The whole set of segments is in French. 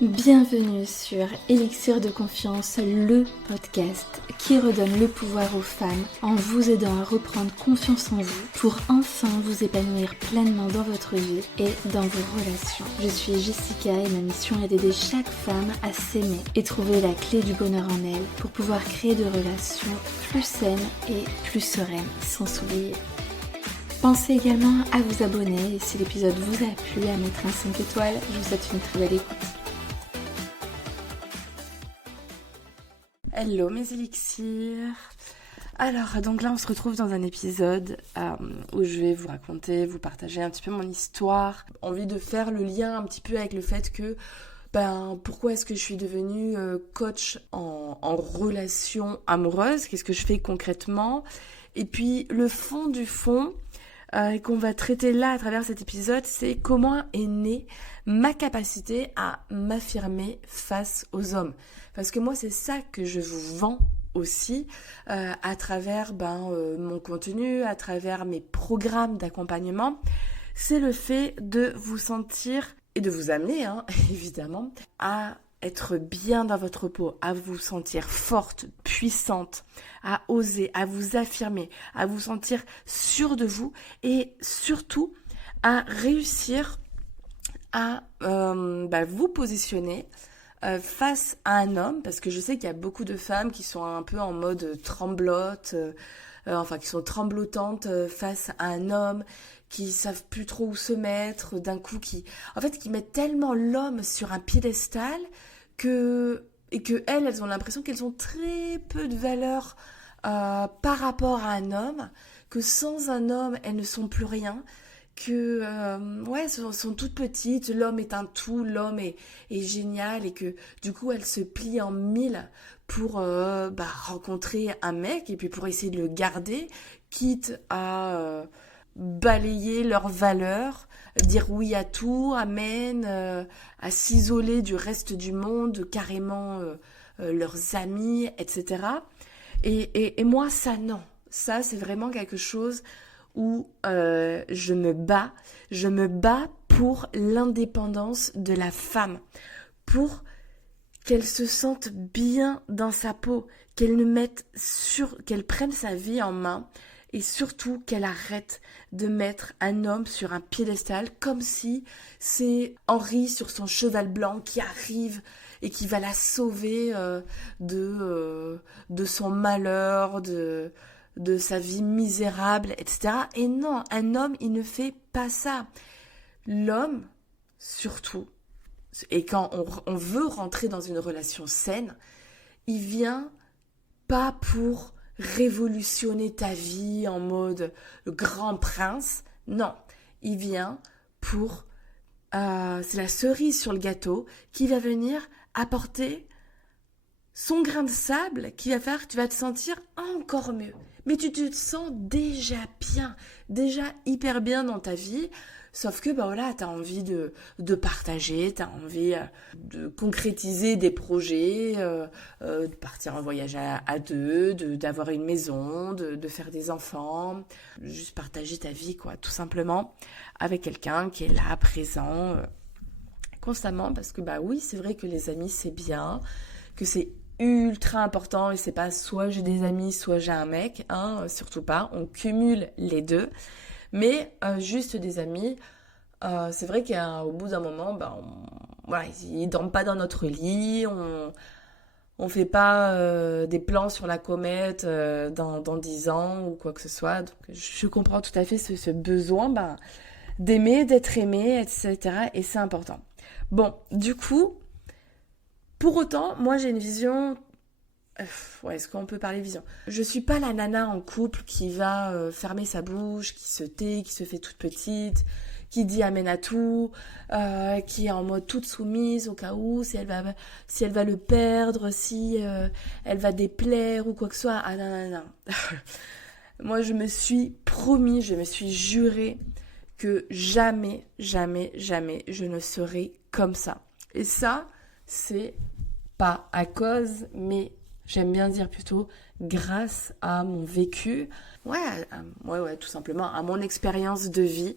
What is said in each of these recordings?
Bienvenue sur Élixir de Confiance, le podcast qui redonne le pouvoir aux femmes en vous aidant à reprendre confiance en vous pour enfin vous épanouir pleinement dans votre vie et dans vos relations. Je suis Jessica et ma mission est d'aider chaque femme à s'aimer et trouver la clé du bonheur en elle pour pouvoir créer des relations plus saines et plus sereines sans s'oublier. Pensez également à vous abonner et si l'épisode vous a plu, à mettre un 5 étoiles. Je vous souhaite une très belle écoute. Hello mes élixirs. Alors donc là on se retrouve dans un épisode où je vais vous raconter, vous partager un petit peu mon histoire. Envie de faire le lien un petit peu avec le fait que pourquoi est-ce que je suis devenue coach en relation amoureuse, qu'est-ce que je fais concrètement, et puis le fond du fond qu'on va traiter là à travers cet épisode, c'est comment est née ma capacité à m'affirmer face aux hommes. Parce que moi, c'est ça que je vous vends aussi à travers mon contenu, à travers mes programmes d'accompagnement. C'est le fait de vous sentir et de vous amener, évidemment, à être bien dans votre peau, à vous sentir forte, puissante, à oser, à vous affirmer, à vous sentir sûre de vous et surtout à réussir à vous positionner face à un homme, parce que je sais qu'il y a beaucoup de femmes qui sont un peu en mode tremblote, qui sont tremblotantes face à un homme, qui savent plus trop où se mettre, d'un coup qui mettent tellement l'homme sur un piédestal que elles ont l'impression qu'elles ont très peu de valeur par rapport à un homme, que sans un homme elles ne sont plus rien, que sont toutes petites, l'homme est un tout, l'homme est génial et que du coup elles se plient en mille pour rencontrer un mec et puis pour essayer de le garder, quitte à balayer leurs valeurs, dire oui à tout, amen, à s'isoler du reste du monde, carrément leurs amis, etc. Et moi ça non, ça c'est vraiment quelque chose où je me bats pour l'indépendance de la femme, pour qu'elle se sente bien dans sa peau, qu'elle prenne sa vie en main et surtout qu'elle arrête de mettre un homme sur un piédestal comme si c'est Henri sur son cheval blanc qui arrive et qui va la sauver de son malheur, de sa vie misérable, etc. Et non, un homme, il ne fait pas ça. L'homme, surtout, et quand on veut rentrer dans une relation saine, il vient pas pour révolutionner ta vie en mode le grand prince. Non, il vient pour... c'est la cerise sur le gâteau qui va venir apporter son grain de sable qui va faire que tu vas te sentir encore mieux. Mais tu te sens déjà bien, déjà hyper bien dans ta vie, sauf que t'as envie de partager, t'as envie de concrétiser des projets, de partir en voyage à deux, d'avoir une maison, de faire des enfants, juste partager ta vie, quoi, tout simplement, avec quelqu'un qui est là, présent, constamment, parce que oui, c'est vrai que les amis, c'est bien, que c'est ultra important et c'est pas soit j'ai des amis soit j'ai un mec, surtout pas, on cumule les deux, mais juste des amis, c'est vrai qu'au bout d'un moment ils dorment pas dans notre lit, on fait pas des plans sur la comète dans 10 ans ou quoi que ce soit, donc je comprends tout à fait ce besoin d'aimer, d'être aimé, etc. et c'est important. Bon, du coup, pour autant, moi j'ai une vision... est-ce qu'on peut parler vision ? Je suis pas la nana en couple qui va fermer sa bouche, qui se tait, qui se fait toute petite, qui dit amen à tout, qui est en mode toute soumise au cas où, si elle va le perdre, si elle va déplaire ou quoi que ce soit. Ah non. Moi je me suis promis, je me suis juré que jamais je ne serai comme ça. Et ça, c'est pas à cause, mais j'aime bien dire plutôt grâce à mon vécu, tout simplement, à mon expérience de vie,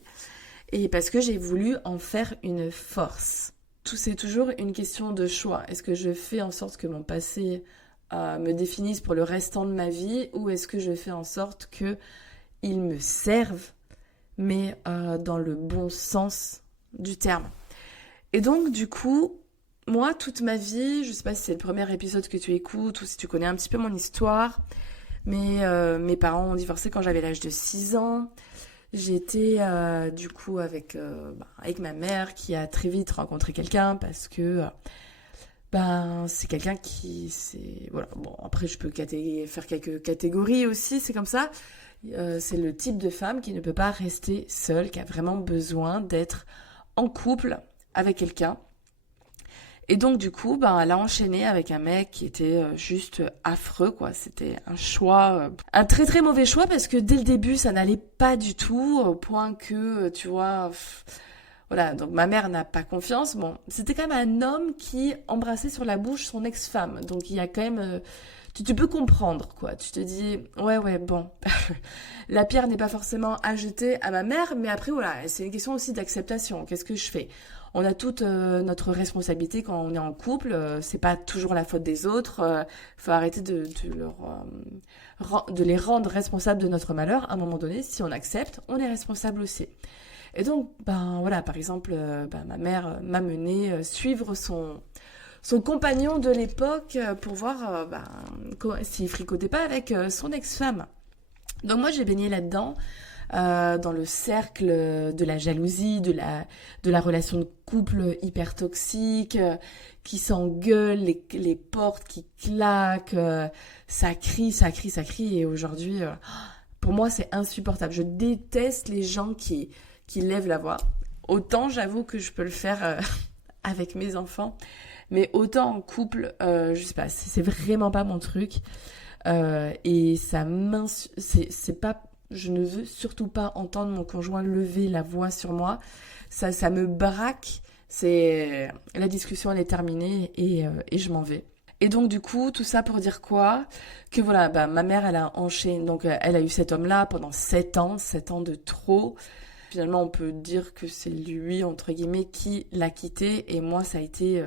et parce que j'ai voulu en faire une force. c'est toujours une question de choix. Est-ce que je fais en sorte que mon passé me définisse pour le restant de ma vie, ou est-ce que je fais en sorte que il me serve, mais dans le bon sens du terme. Et donc, du coup, moi, toute ma vie, je sais pas si c'est le premier épisode que tu écoutes ou si tu connais un petit peu mon histoire, mais mes parents ont divorcé quand j'avais l'âge de 6 ans. J'étais du coup avec ma mère qui a très vite rencontré quelqu'un parce que c'est quelqu'un qui... Voilà, bon, après je peux faire quelques catégories aussi, c'est comme ça. C'est le type de femme qui ne peut pas rester seule, qui a vraiment besoin d'être en couple avec quelqu'un. Et donc du coup, elle a enchaîné avec un mec qui était juste affreux, quoi. C'était un choix, un très très mauvais choix parce que dès le début, ça n'allait pas du tout, au point que, tu vois, voilà. Donc ma mère n'a pas confiance. Bon, c'était quand même un homme qui embrassait sur la bouche son ex-femme. Donc il y a quand même, tu peux comprendre, quoi. Tu te dis, ouais, bon, la pierre n'est pas forcément à jeter à ma mère, mais après voilà, c'est une question aussi d'acceptation. Qu'est-ce que je fais? On a toute notre responsabilité quand on est en couple. C'est pas toujours la faute des autres. Faut arrêter de les rendre responsables de notre malheur. À un moment donné, si on accepte, on est responsable aussi. Et donc, voilà, par exemple, ma mère m'a mené suivre son compagnon de l'époque pour voir s'il fricotait pas avec son ex-femme. Donc moi, j'ai baigné là-dedans. Dans le cercle de la jalousie, de la relation de couple hyper toxique, qui s'engueule, les portes qui claquent, ça crie, et aujourd'hui, pour moi, c'est insupportable. Je déteste les gens qui lèvent la voix. Autant, j'avoue que je peux le faire avec mes enfants, mais autant en couple, je sais pas, c'est vraiment pas mon truc. Et ça c'est pas... Je ne veux surtout pas entendre mon conjoint lever la voix sur moi. Ça me braque. La discussion, elle est terminée et je m'en vais. Et donc, du coup, tout ça pour dire quoi? Que voilà, ma mère, elle a enchaîné. Donc, elle a eu cet homme-là pendant 7 ans de trop. Finalement, on peut dire que c'est lui, entre guillemets, qui l'a quitté. Et moi, ça a été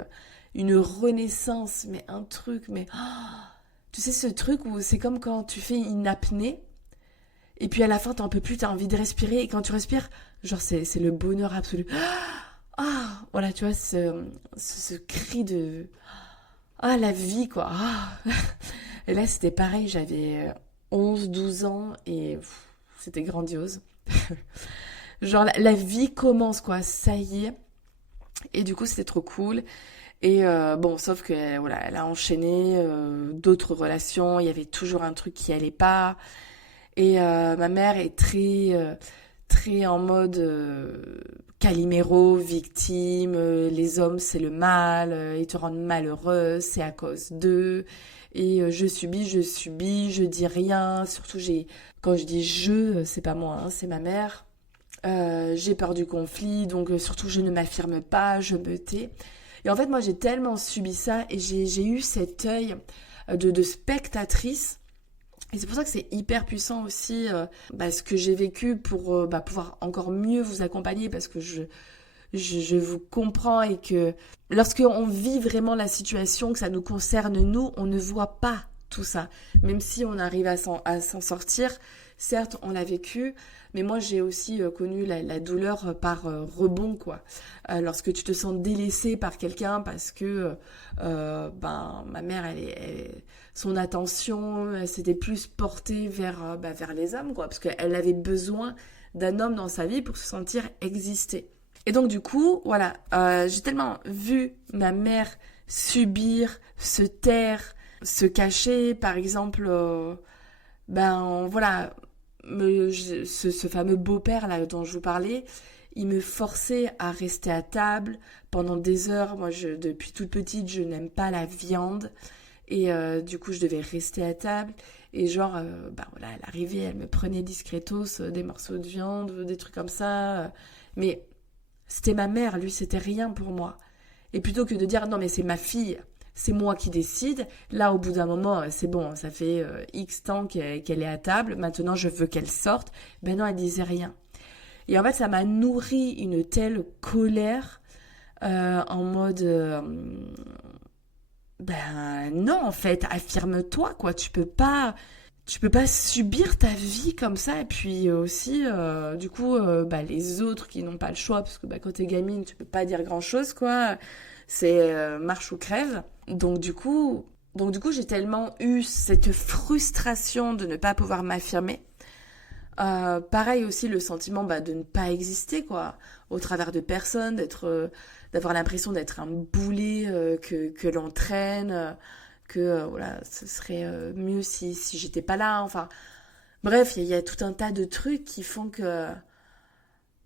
une renaissance, mais un truc, mais... tu sais, ce truc où c'est comme quand tu fais une apnée. Et puis à la fin, t'en peux plus, t'as envie de respirer. Et quand tu respires, genre c'est le bonheur absolu. Voilà, tu vois, ce cri de... la vie, quoi. Et là, c'était pareil, j'avais 11-12 ans et c'était grandiose. Genre, la vie commence, quoi, ça y est. Et du coup, c'était trop cool. Et sauf que, voilà, elle a enchaîné d'autres relations. Il y avait toujours un truc qui allait pas. Et ma mère est très en mode Calimero, victime, les hommes c'est le mal, ils te rendent malheureux, c'est à cause d'eux. Et je subis, je dis rien. Surtout, quand je dis je, c'est pas moi, hein, c'est ma mère. J'ai peur du conflit, donc surtout je ne m'affirme pas, je me tais. Et en fait, moi j'ai tellement subi ça et j'ai eu cet œil de spectatrice. Et c'est pour ça que c'est hyper puissant aussi ce que j'ai vécu pour pouvoir encore mieux vous accompagner parce que je vous comprends et que lorsqu'on vit vraiment la situation, que ça nous concerne nous, on ne voit pas tout ça. Même si on arrive à s'en sortir, certes on l'a vécu, mais moi j'ai aussi connu la douleur par rebond, quoi. Lorsque tu te sens délaissé par quelqu'un parce que ma mère, son attention s'était plus portée vers les hommes, quoi, parce qu'elle avait besoin d'un homme dans sa vie pour se sentir exister. Et donc du coup, voilà, j'ai tellement vu ma mère subir, se taire, se cacher, par exemple, ce fameux beau-père là dont je vous parlais, il me forçait à rester à table pendant des heures. Moi, depuis toute petite, je n'aime pas la viande. Et du coup, je devais rester à table. Et genre, elle arrivait, elle me prenait discretos des morceaux de viande, des trucs comme ça. Mais c'était ma mère, lui, c'était rien pour moi. Et plutôt que de dire, non, mais c'est ma fille, c'est moi qui décide, là, au bout d'un moment, c'est bon, ça fait X temps qu'elle est à table, maintenant, je veux qu'elle sorte. Ben non, elle disait rien. Et en fait, ça m'a nourri une telle colère en mode ben non, en fait, affirme-toi, quoi. Tu peux pas subir ta vie comme ça. Et puis aussi, du coup, bah, les autres qui n'ont pas le choix, parce que bah, quand t'es gamine, tu peux pas dire grand-chose, quoi. C'est marche ou crève. Donc du coup, j'ai tellement eu cette frustration de ne pas pouvoir m'affirmer. Pareil aussi le sentiment bah, de ne pas exister, quoi, au travers de personnes, d'avoir l'impression d'être un boulet que l'on traîne, que voilà, ce serait mieux si j'étais pas là. Enfin, bref, il y a tout un tas de trucs qui font que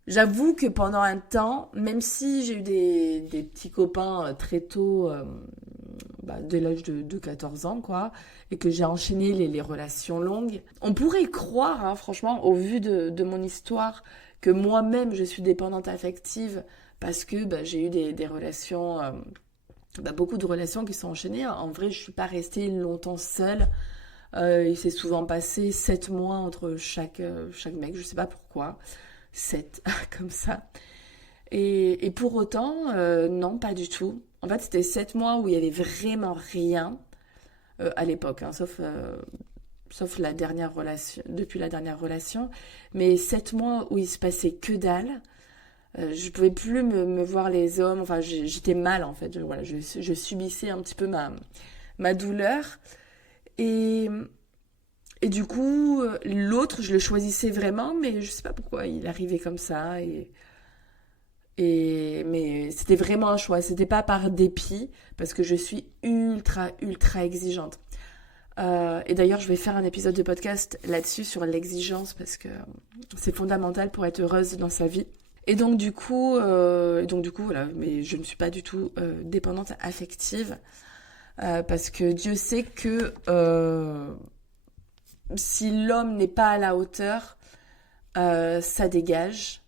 j'avoue que pendant un temps, même si j'ai eu des petits copains très tôt, bah, dès l'âge de 14 ans, quoi, et que j'ai enchaîné les relations longues, on pourrait croire, hein, franchement, au vu de mon histoire, que moi-même je suis dépendante affective parce que bah, j'ai eu des relations, bah, beaucoup de relations qui sont enchaînées. En vrai, je suis pas restée longtemps seule. Il s'est souvent passé 7 mois entre chaque mec, je sais pas pourquoi. 7 comme ça. Et pour autant, non, pas du tout. En fait, c'était 7 mois où il y avait vraiment rien à l'époque, hein, sauf la dernière relation, depuis la dernière relation. Mais 7 mois où il se passait que dalle. Je pouvais plus me voir les hommes. Enfin, j'étais mal en fait. Voilà, je subissais un petit peu ma douleur. Et, et du coup, l'autre, je le choisissais vraiment, mais je sais pas pourquoi il arrivait comme ça. Mais c'était vraiment un choix, c'était pas par dépit, parce que je suis ultra, ultra exigeante. Et d'ailleurs, je vais faire un épisode de podcast là-dessus, sur l'exigence, parce que c'est fondamental pour être heureuse dans sa vie. Et donc du coup, voilà, mais je ne suis pas du tout dépendante affective, parce que Dieu sait que si l'homme n'est pas à la hauteur, ça dégage.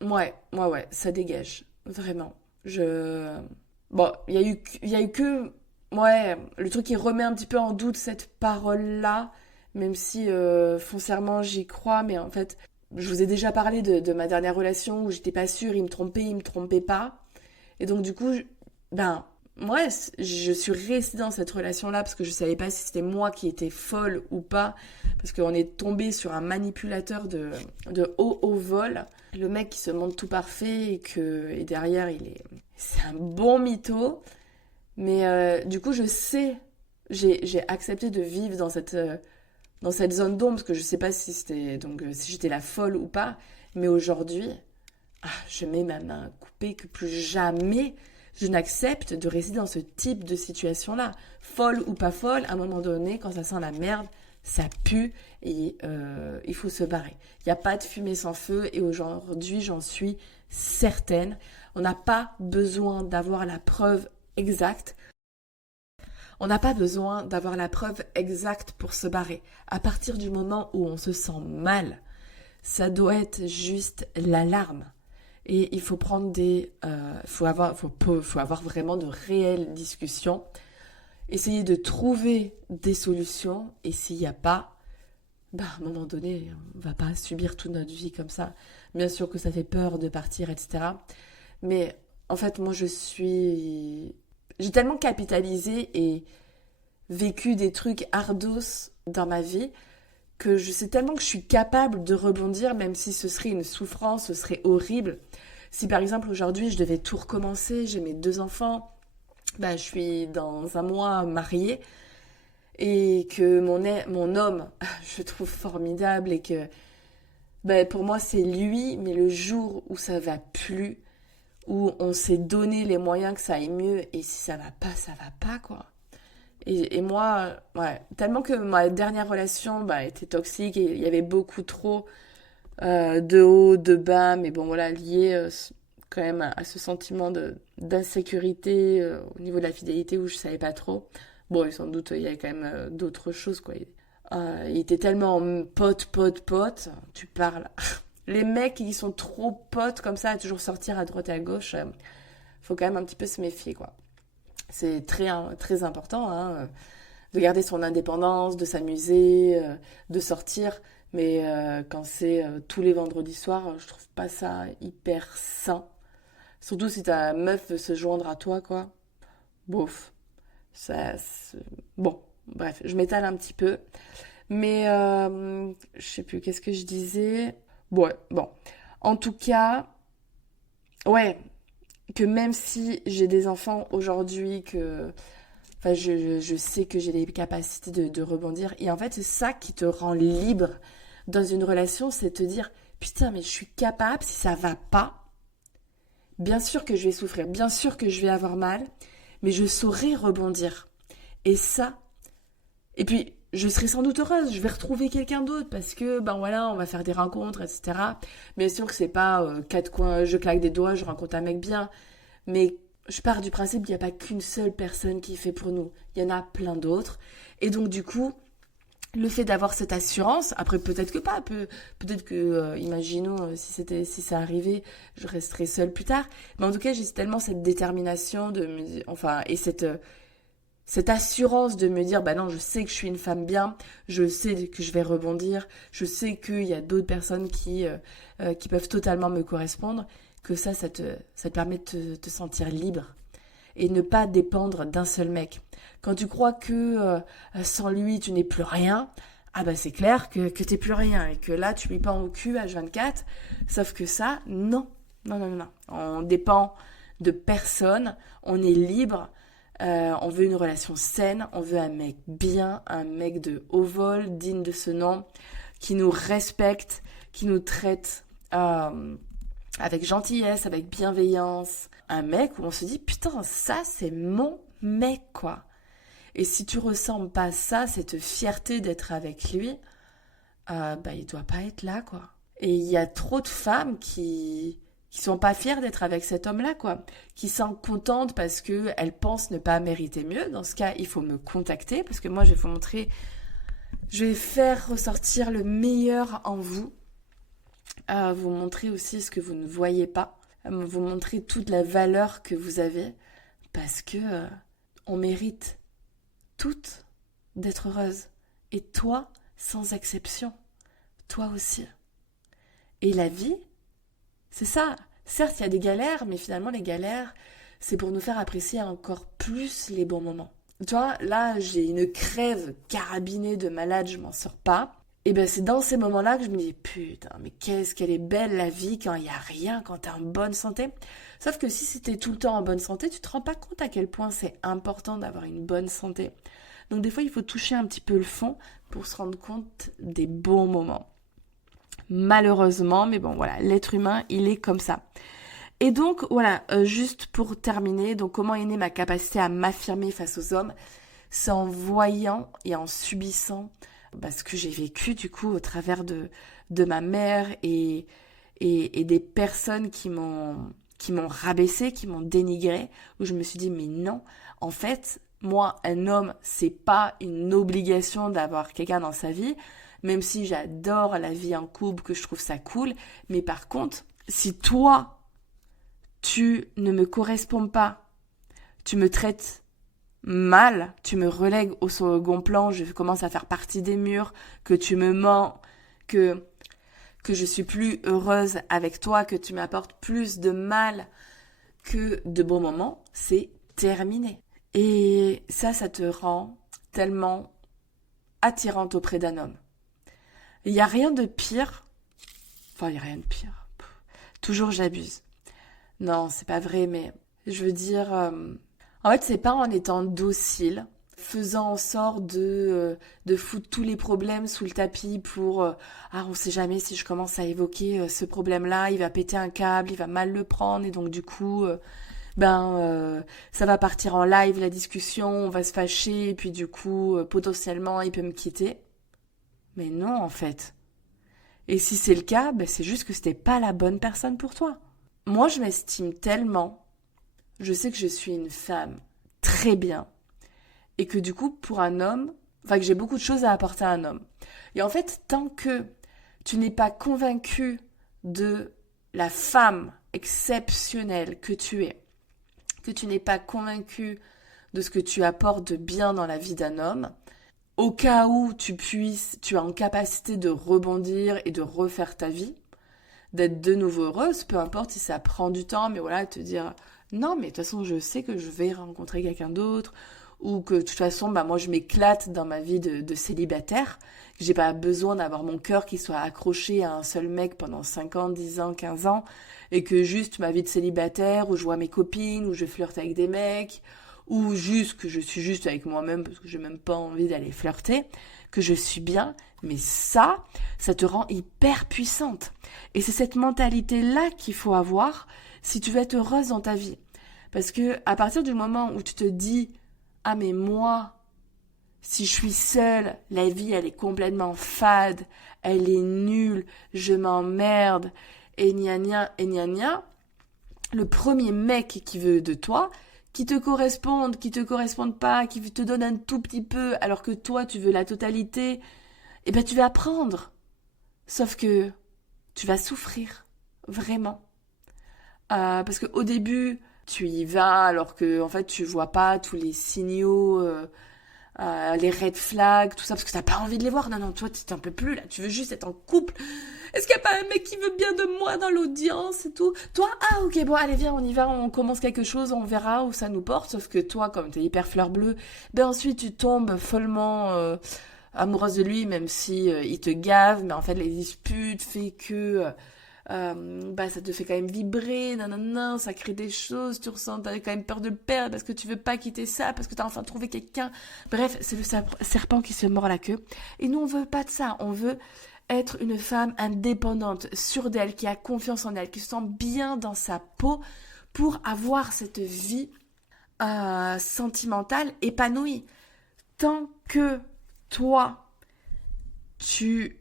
Ouais, ça dégage. Vraiment. Bon, il y a eu que. Ouais, le truc qui remet un petit peu en doute cette parole-là, même si foncièrement j'y crois, mais en fait, je vous ai déjà parlé de ma dernière relation où j'étais pas sûre, il me trompait pas. Et donc, du coup, ben, moi, je suis restée dans cette relation-là parce que je savais pas si c'était moi qui étais folle ou pas. Parce qu'on est tombé sur un manipulateur de haut vol. Le mec qui se montre tout parfait et derrière, c'est un bon mytho. Mais du coup, j'ai accepté de vivre dans cette zone d'ombre parce que je sais pas si j'étais la folle ou pas. Mais aujourd'hui, je mets ma main coupée que plus jamais je n'accepte de rester dans ce type de situation-là. Folle ou pas folle, à un moment donné, quand ça sent la merde, ça pue et il faut se barrer. Il n'y a pas de fumée sans feu et aujourd'hui, j'en suis certaine. On n'a pas besoin d'avoir la preuve exacte. On n'a pas besoin d'avoir la preuve exacte pour se barrer. À partir du moment où on se sent mal, ça doit être juste l'alarme. Et il faut prendre faut avoir vraiment de réelles discussions, essayer de trouver des solutions, et s'il n'y a pas, bah, à un moment donné, on va pas subir toute notre vie comme ça. Bien sûr que ça fait peur de partir, etc. Mais en fait, moi, j'ai tellement capitalisé et vécu des trucs ardos dans ma vie que je sais tellement que je suis capable de rebondir, même si ce serait une souffrance, ce serait horrible. Si par exemple aujourd'hui je devais tout recommencer, j'ai mes 2 enfants, bah, je suis dans un mois mariée et que mon homme, je le trouve formidable et que bah, pour moi c'est lui, mais le jour où ça va plus, où on s'est donné les moyens que ça aille mieux et si ça va pas quoi. Et moi, ouais, tellement que ma dernière relation bah, était toxique et il y avait beaucoup trop de haut, de bas, mais bon voilà, lié quand même à ce sentiment d'insécurité au niveau de la fidélité où je savais pas trop. Bon, et sans doute il y avait quand même d'autres choses quoi. Il était tellement pote, tu parles. Les mecs qui sont trop potes comme ça à toujours sortir à droite et à gauche, faut quand même un petit peu se méfier quoi. C'est très, très important hein, de garder son indépendance, de s'amuser, de sortir. Mais quand c'est tous les vendredis soirs, je trouve pas ça hyper sain. Surtout si ta meuf veut se joindre à toi, quoi. Bof. Bon, bref, je m'étale un petit peu. Mais je sais plus, qu'est-ce que je disais? Ouais, bon. En tout cas, ouais, que même si j'ai des enfants aujourd'hui, que enfin, je sais que j'ai les capacités de rebondir. Et en fait, c'est ça qui te rend libre dans une relation, c'est te dire, putain, mais je suis capable, si ça va pas, bien sûr que je vais souffrir, bien sûr que je vais avoir mal, mais je saurai rebondir. Et ça, et puis, je serai sans doute heureuse, je vais retrouver quelqu'un d'autre parce que, ben voilà, on va faire des rencontres, etc. Bien sûr que c'est pas quatre coins, je claque des doigts, je rencontre un mec bien, mais je pars du principe qu'il n'y a pas qu'une seule personne qui fait pour nous. Il y en a plein d'autres. Et donc, du coup, le fait d'avoir cette assurance, après peut-être que pas, peut-être que, imaginons, si ça arrivait, je resterais seule plus tard. Mais en tout cas, j'ai tellement cette détermination enfin, et cette assurance de me dire, bah non, je sais que je suis une femme bien, je sais que je vais rebondir, je sais qu'il y a d'autres personnes qui peuvent totalement me correspondre, que ça te permet de te sentir libre et ne pas dépendre d'un seul mec. Quand tu crois que sans lui, tu n'es plus rien, ah bah c'est clair que t'es plus rien et que là, tu lui pends au cul H24, sauf que ça, non. Non, non, non, non. On dépend de personne, on est libre, on veut une relation saine, on veut un mec bien, un mec de haut vol, digne de ce nom, qui nous respecte, qui nous traite avec gentillesse, avec bienveillance. Un mec où on se dit, putain, ça c'est mon mec, quoi. Et si tu ressens pas ça, cette fierté d'être avec lui, bah il doit pas être là, quoi. Et il y a trop de femmes qui sont pas fières d'être avec cet homme-là, quoi. Qui sont contentes parce que elles pensent ne pas mériter mieux. Dans ce cas, il faut me contacter parce que moi, je vais faire ressortir le meilleur en vous, vous montrer aussi ce que vous ne voyez pas, vous montrer toute la valeur que vous avez, parce que on mérite toutes d'être heureuses. Et toi, sans exception, toi aussi. Et la vie, c'est ça. Certes, il y a des galères, mais finalement, les galères, c'est pour nous faire apprécier encore plus les bons moments. Tu vois, là, j'ai une crève carabinée de malade, je m'en sors pas. Et ben c'est dans ces moments-là que je me dis, putain, mais qu'est-ce qu'elle est belle la vie quand il n'y a rien, quand t'es en bonne santé. Sauf que si c'était tout le temps en bonne santé, tu te rends pas compte à quel point c'est important d'avoir une bonne santé. Donc des fois, il faut toucher un petit peu le fond pour se rendre compte des bons moments. Malheureusement, mais bon voilà, l'être humain, il est comme ça. Et donc voilà, juste pour terminer, donc comment est née ma capacité à m'affirmer face aux hommes, c'est en voyant et en subissant ce que j'ai vécu du coup au travers de ma mère et des personnes qui m'ont rabaissé, qui m'ont dénigré, où je me suis dit mais non, en fait, moi, un homme, c'est pas une obligation d'avoir quelqu'un dans sa vie, même si j'adore la vie en couple, que je trouve ça cool, mais par contre, si toi, tu ne me corresponds pas, tu me traites mal, tu me relègues au second plan, je commence à faire partie des murs, que tu me mens, que je suis plus heureuse avec toi, que tu m'apportes plus de mal que de bons moments, c'est terminé. Et ça te rend tellement attirante auprès d'un homme. Il n'y a rien de pire. Enfin, il n'y a rien de pire. Toujours j'abuse. Non, c'est pas vrai, mais je veux dire... En fait, c'est pas en étant docile, faisant en sorte de foutre tous les problèmes sous le tapis pour... on sait jamais si je commence à évoquer ce problème-là, il va péter un câble, il va mal le prendre, et donc du coup... ça va partir en live la discussion, on va se fâcher, et puis du coup, potentiellement, il peut me quitter. Mais non, en fait. Et si c'est le cas, c'est juste que c'était pas la bonne personne pour toi. Moi, je m'estime tellement, je sais que je suis une femme très bien, et que du coup, pour un homme, que j'ai beaucoup de choses à apporter à un homme. Et en fait, tant que tu n'es pas convaincu de la femme exceptionnelle que tu es, que tu n'es pas convaincu de ce que tu apportes de bien dans la vie d'un homme, au cas où tu es en capacité de rebondir et de refaire ta vie, d'être de nouveau heureuse, peu importe si ça prend du temps, mais voilà, te dire non, mais de toute façon, je sais que je vais rencontrer quelqu'un d'autre, ou que de toute façon, bah, moi, je m'éclate dans ma vie de célibataire, que j'ai pas besoin d'avoir mon cœur qui soit accroché à un seul mec pendant 5 ans, 10 ans, 15 ans, et que juste ma vie de célibataire, où je vois mes copines, où je flirte avec des mecs, ou juste que je suis juste avec moi-même parce que j'ai même pas envie d'aller flirter, que je suis bien, mais ça te rend hyper puissante. Et c'est cette mentalité-là qu'il faut avoir si tu veux être heureuse dans ta vie. Parce que à partir du moment où tu te dis ah mais moi, si je suis seule, la vie elle est complètement fade, elle est nulle, je m'emmerde, et gna gna, et gna gna, le premier mec qui veut de toi, qui te correspondent pas, qui te donne un tout petit peu, alors que toi tu veux la totalité, eh ben tu vas apprendre. Sauf que tu vas souffrir, vraiment. Parce qu'au début, tu y vas alors que en fait tu vois pas tous les signaux, les red flags, tout ça, parce que t'as pas envie de les voir. Non, non, toi t'en peux plus là, tu veux juste être en couple. Est-ce qu'il y a pas un mec qui veut bien de moi dans l'audience et tout? Toi, ah ok, bon allez viens, on y va, on commence quelque chose, on verra où ça nous porte. Sauf que toi, comme t'es hyper fleur bleue, ben ensuite tu tombes follement amoureuse de lui, même si il te gave, mais en fait les disputes fait que bah ça te fait quand même vibrer, nanana, ça crée des choses, tu ressens, t'as quand même peur de le perdre parce que tu veux pas quitter ça, parce que t'as enfin trouvé quelqu'un. Bref, c'est le serpent qui se mord la queue. Et nous on veut pas de ça, on veut être une femme indépendante, sûre d'elle, qui a confiance en elle, qui se sent bien dans sa peau pour avoir cette vie sentimentale épanouie. Tant que toi, tu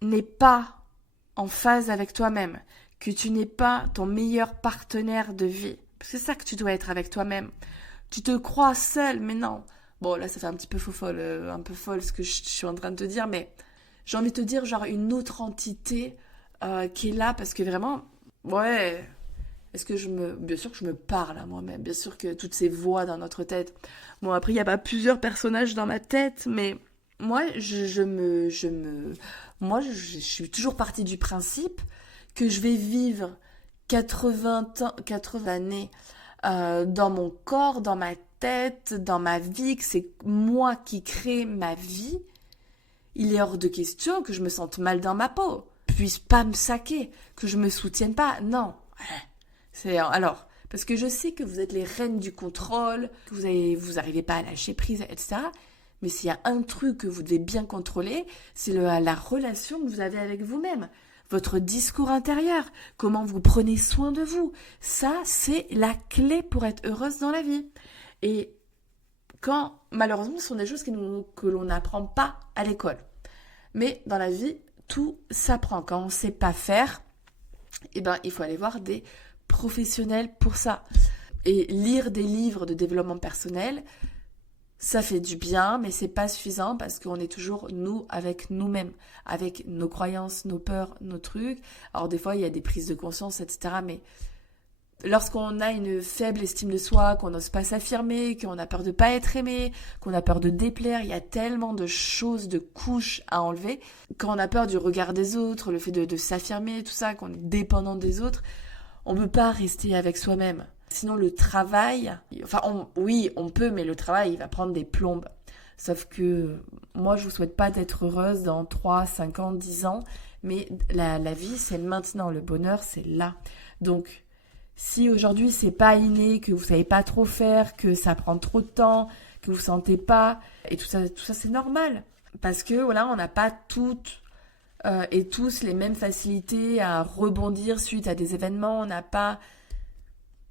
n'es pas en phase avec toi-même, que tu n'es pas ton meilleur partenaire de vie, c'est ça que tu dois être avec toi-même. Tu te crois seul, mais non. Bon, là, ça fait un petit peu un peu folle ce que je suis en train de te dire, mais j'ai envie de te dire, genre, une autre entité qui est là, parce que vraiment, ouais, bien sûr que je me parle à moi-même, bien sûr que toutes ces voix dans notre tête. Bon, après, il n'y a pas plusieurs personnages dans ma tête, mais moi, je suis toujours partie du principe que je vais vivre 80 années dans mon corps, dans ma tête, dans ma vie, que c'est moi qui crée ma vie. Il est hors de question que je me sente mal dans ma peau, puisse pas me saquer, que je me soutienne pas. Non. Alors, parce que je sais que vous êtes les reines du contrôle, que vous arrivez pas à lâcher prise, etc. Mais s'il y a un truc que vous devez bien contrôler, c'est la relation que vous avez avec vous-même. Votre discours intérieur, comment vous prenez soin de vous. Ça, c'est la clé pour être heureuse dans la vie. Et malheureusement, ce sont des choses que l'on n'apprend pas à l'école. Mais dans la vie, tout s'apprend. Quand on ne sait pas faire, eh ben, il faut aller voir des professionnels pour ça. Et lire des livres de développement personnel, ça fait du bien, mais c'est pas suffisant parce qu'on est toujours nous avec nous-mêmes, avec nos croyances, nos peurs, nos trucs. Alors des fois, il y a des prises de conscience, etc. Mais lorsqu'on a une faible estime de soi, qu'on n'ose pas s'affirmer, qu'on a peur de pas être aimé, qu'on a peur de déplaire, il y a tellement de choses, de couches à enlever. Quand on a peur du regard des autres, le fait de s'affirmer, tout ça, qu'on est dépendant des autres, on peut pas rester avec soi-même. Sinon, le travail, oui, on peut, mais le travail, il va prendre des plombes. Sauf que moi, je vous souhaite pas d'être heureuse dans 3, 5 ans, 10 ans, mais la vie, c'est maintenant. Le bonheur, c'est là. Donc, si aujourd'hui, c'est pas inné, que vous savez pas trop faire, que ça prend trop de temps, que vous sentez pas, et tout ça, c'est normal. Parce que, voilà, on n'a pas toutes et tous les mêmes facilités à rebondir suite à des événements. On n'a pas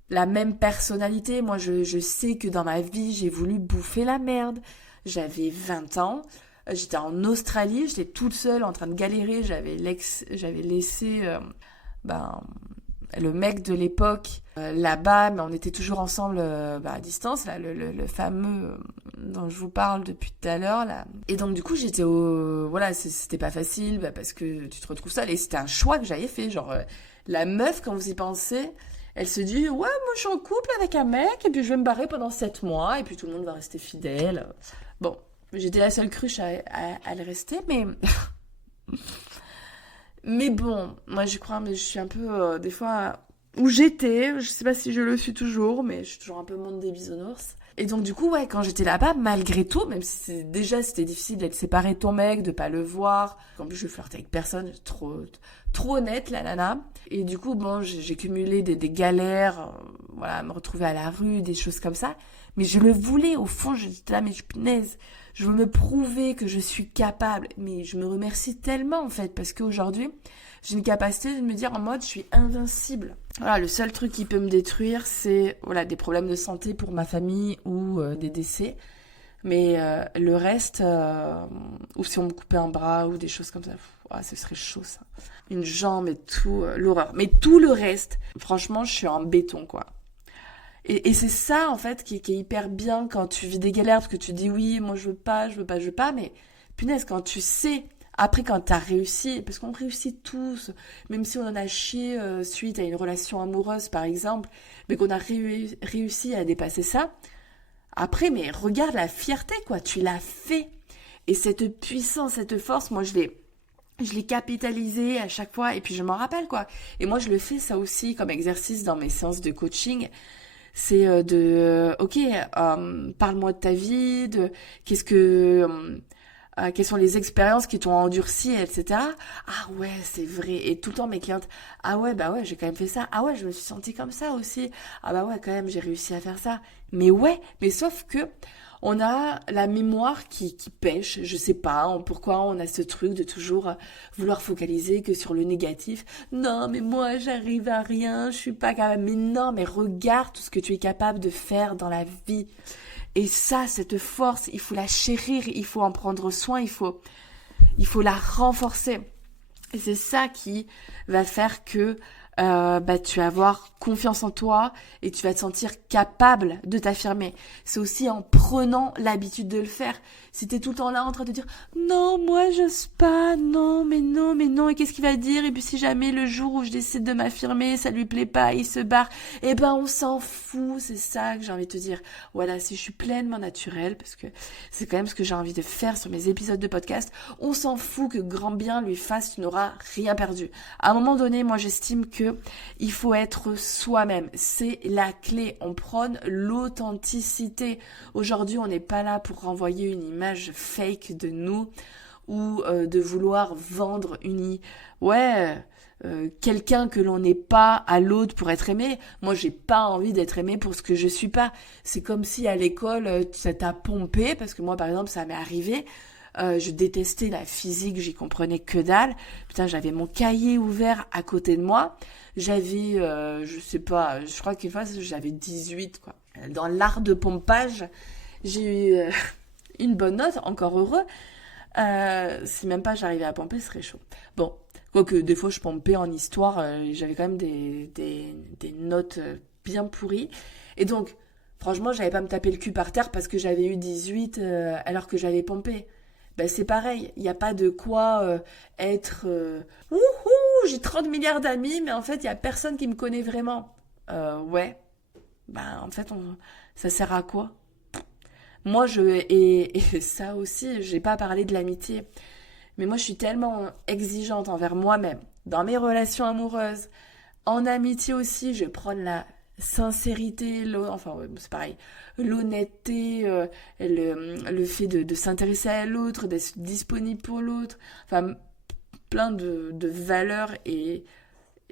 la même personnalité. Moi, je sais que dans ma vie, j'ai voulu bouffer la merde. J'avais 20 ans. J'étais en Australie. J'étais toute seule en train de galérer. J'avais laissé le mec de l'époque là-bas, mais on était toujours ensemble à distance, là, le fameux dont je vous parle depuis tout à l'heure. Là. Et donc, du coup, voilà, c'était pas facile parce que tu te retrouves seule. Et c'était un choix que j'avais fait. Genre, la meuf, quand vous y pensez... Elle se dit, ouais, moi je suis en couple avec un mec, et puis je vais me barrer pendant 7 mois, et puis tout le monde va rester fidèle. Bon, j'étais la seule cruche à le rester, mais Mais bon, moi j'y crois, mais je suis un peu, des fois, où j'étais, je sais pas si je le suis toujours, mais je suis toujours un peu monde des bisounours. Et donc du coup, ouais, quand j'étais là-bas, malgré tout, même si déjà c'était difficile d'être séparé de ton mec, de pas le voir, en plus je flirtais avec personne, trop honnête la nana. Et du coup, bon, j'ai cumulé des galères, voilà, me retrouver à la rue, des choses comme ça. Mais je le voulais, au fond, je disais là, mais punaise, je veux me prouver que je suis capable. Mais je me remercie tellement en fait, parce qu'aujourd'hui, j'ai une capacité de me dire en mode, je suis invincible. Voilà, le seul truc qui peut me détruire, c'est voilà, des problèmes de santé pour ma famille ou des décès. Mais le reste, ou si on me coupait un bras ou des choses comme ça, ce serait chaud ça. Une jambe et tout, l'horreur. Mais tout le reste, franchement, je suis en béton quoi. Et c'est ça en fait qui est hyper bien quand tu vis des galères, parce que tu dis oui, moi je veux pas, mais punaise, quand tu sais, après quand t'as réussi, parce qu'on réussit tous, même si on en a chié suite à une relation amoureuse par exemple, mais qu'on a réussi à dépasser ça, après, mais regarde la fierté, quoi, tu l'as fait. Et cette puissance, cette force, moi je l'ai capitalisée à chaque fois, et puis je m'en rappelle, quoi. Et moi je le fais ça aussi comme exercice dans mes séances de coaching. C'est ok, parle-moi de ta vie, de qu'est-ce que, quelles sont les expériences qui t'ont endurci, etc. Ah ouais, c'est vrai. Et tout le temps mes clientes, ah ouais, bah ouais, j'ai quand même fait ça. Ah ouais, je me suis sentie comme ça aussi. Ah bah ouais, quand même, j'ai réussi à faire ça. Mais ouais, mais sauf que on a la mémoire qui pêche. Je sais pas pourquoi on a ce truc de toujours vouloir focaliser que sur le négatif. Non, mais moi, j'arrive à rien, je suis pas capable. Mais non, mais regarde tout ce que tu es capable de faire dans la vie. Et ça, cette force, il faut la chérir, il faut en prendre soin, il faut la renforcer. Et c'est ça qui va faire que tu vas avoir confiance en toi et tu vas te sentir capable de t'affirmer. C'est aussi en prenant l'habitude de le faire. Si t'es tout le temps là en train de dire non, moi j'ose pas, non, mais non, mais non, et qu'est-ce qu'il va dire? Et puis si jamais le jour où je décide de m'affirmer, ça lui plaît pas, il se barre, eh ben on s'en fout, c'est ça que j'ai envie de te dire. Voilà, si je suis pleinement naturelle, parce que c'est quand même ce que j'ai envie de faire sur mes épisodes de podcast, on s'en fout que grand bien lui fasse, tu n'auras rien perdu. À un moment donné, moi j'estime que il faut être soi-même. C'est la clé. On prône l'authenticité. Aujourd'hui, on n'est pas là pour renvoyer une image fake de nous ou de vouloir vendre quelqu'un que l'on n'est pas à l'autre pour être aimé. Moi, j'ai pas envie d'être aimé pour ce que je suis pas. C'est comme si à l'école, ça t'a pompé, parce que moi, par exemple, ça m'est arrivé. Je détestais la physique, j'y comprenais que dalle. Putain, j'avais mon cahier ouvert à côté de moi. J'avais, je sais pas, je crois qu'une fois j'avais 18 quoi. Dans l'art de pompage, j'ai eu une bonne note, encore heureux. Si même pas j'arrivais à pomper, ce serait chaud. Bon, quoique des fois je pompais en histoire, j'avais quand même des notes bien pourries. Et donc, franchement, j'avais pas à me taper le cul par terre parce que j'avais eu 18 alors que j'avais pompé. Ben c'est pareil, il n'y a pas de quoi être wouhou, j'ai 30 milliards d'amis, mais en fait, il n'y a personne qui me connaît vraiment. Ouais, ben en fait, ça sert à quoi? Moi, et ça aussi, j'ai pas parlé de l'amitié, mais moi, je suis tellement exigeante envers moi-même, dans mes relations amoureuses, en amitié aussi, je prône la sincérité, enfin ouais, c'est pareil, l'honnêteté, le fait de s'intéresser à l'autre, d'être disponible pour l'autre, enfin plein de valeurs et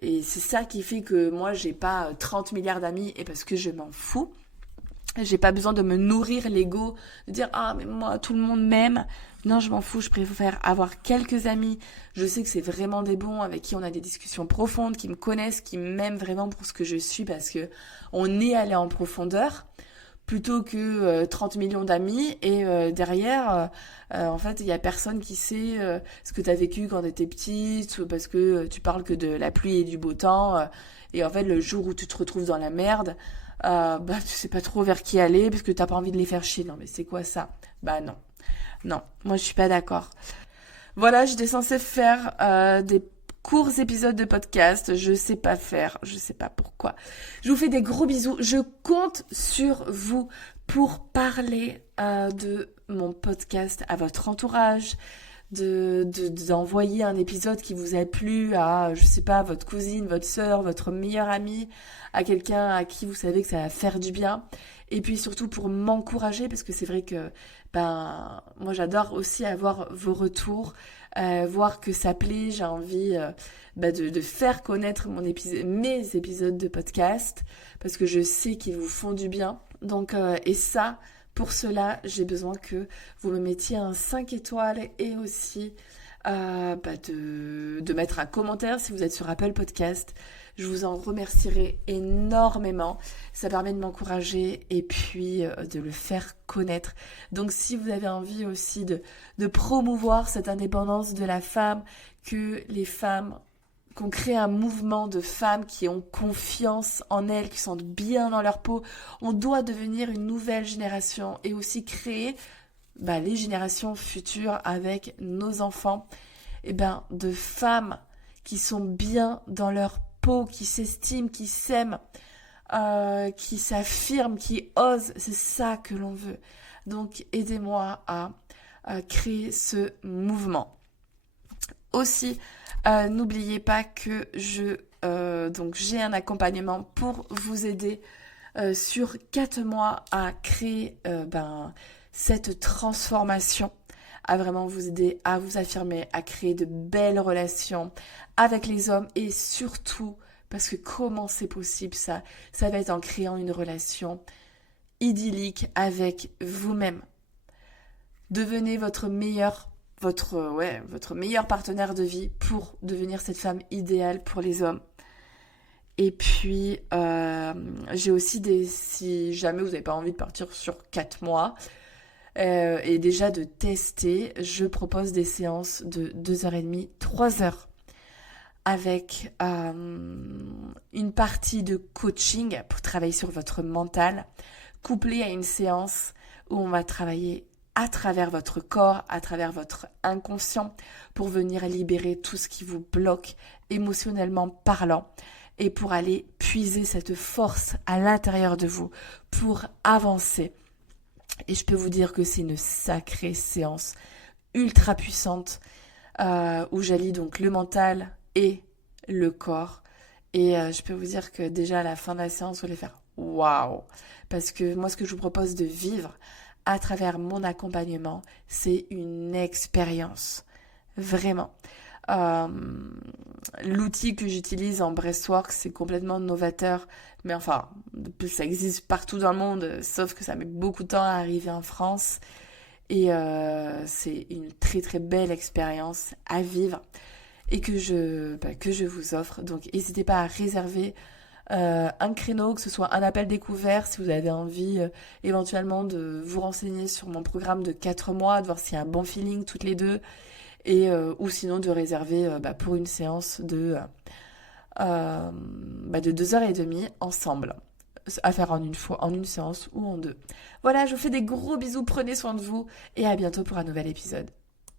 c'est ça qui fait que moi j'ai pas 30 milliards d'amis et parce que je m'en fous. J'ai pas besoin de me nourrir l'ego, de dire ah mais moi tout le monde m'aime. Non, je m'en fous, je préfère avoir quelques amis. Je sais que c'est vraiment des bons avec qui on a des discussions profondes, qui me connaissent, qui m'aiment vraiment pour ce que je suis parce que on est allé en profondeur plutôt que 30 millions d'amis et derrière en fait il y a personne qui sait ce que tu as vécu quand tu étais petite parce que tu parles que de la pluie et du beau temps et en fait le jour où tu te retrouves dans la merde tu sais pas trop vers qui aller parce que t'as pas envie de les faire chier. Non mais c'est quoi ça? Bah non. Non, moi je suis pas d'accord. Voilà, j'étais censée faire des courts épisodes de podcast. Je sais pas faire, je sais pas pourquoi. Je vous fais des gros bisous. Je compte sur vous pour parler de mon podcast à votre entourage, d'envoyer un épisode qui vous a plu à, je sais pas, votre cousine, votre sœur, votre meilleure amie, à quelqu'un à qui vous savez que ça va faire du bien. Et puis surtout pour m'encourager, parce que c'est vrai que moi j'adore aussi avoir vos retours, voir que ça plaît. J'ai envie de faire connaître mes épisodes de podcast, parce que je sais qu'ils vous font du bien. Donc, et ça, pour cela, j'ai besoin que vous me mettiez un 5 étoiles et aussi de mettre un commentaire si vous êtes sur Apple Podcast. Je vous en remercierai énormément. Ça permet de m'encourager et puis de le faire connaître. Donc si vous avez envie aussi de promouvoir cette indépendance de la femme, que les femmes, qu'on crée un mouvement de femmes qui ont confiance en elles, qui se sentent bien dans leur peau, on doit devenir une nouvelle génération et aussi créer les générations futures avec nos enfants, de femmes qui sont bien dans leur peau, qui s'estiment, qui s'aiment, qui s'affirment, qui osent. C'est ça que l'on veut. Donc aidez-moi à créer ce mouvement. Aussi, n'oubliez pas que j'ai un accompagnement pour vous aider sur 4 mois à créer cette transformation, à vraiment vous aider à vous affirmer, à créer de belles relations avec les hommes et surtout, parce que comment c'est possible ça va être en créant une relation idyllique avec vous-même. Devenez votre meilleur partenaire de vie pour devenir cette femme idéale pour les hommes. Et puis, j'ai aussi si jamais vous n'avez pas envie de partir sur 4 mois, et déjà de tester, je propose des séances de 2h30, 3h, avec une partie de coaching pour travailler sur votre mental, couplée à une séance où on va travailler à travers votre corps, à travers votre inconscient, pour venir libérer tout ce qui vous bloque émotionnellement parlant et pour aller puiser cette force à l'intérieur de vous pour avancer. Et je peux vous dire que c'est une sacrée séance ultra puissante où j'allie donc le mental et le corps. Et je peux vous dire que déjà à la fin de la séance, vous allez faire waouh! Parce que moi, ce que je vous propose de vivre à travers mon accompagnement, c'est une expérience. Vraiment. L'outil que j'utilise en Breathwork, c'est complètement novateur. Mais enfin, ça existe partout dans le monde, sauf que ça met beaucoup de temps à arriver en France. Et c'est une très très belle expérience à vivre et que je vous offre. Donc n'hésitez pas à réserver un créneau, que ce soit un appel découvert, si vous avez envie éventuellement de vous renseigner sur mon programme de 4 mois, de voir s'il y a un bon feeling toutes les deux, et ou sinon de réserver pour une séance de 2h30 ensemble, à faire en une séance ou en 2. Voilà, je vous fais des gros bisous, prenez soin de vous, et à bientôt pour un nouvel épisode.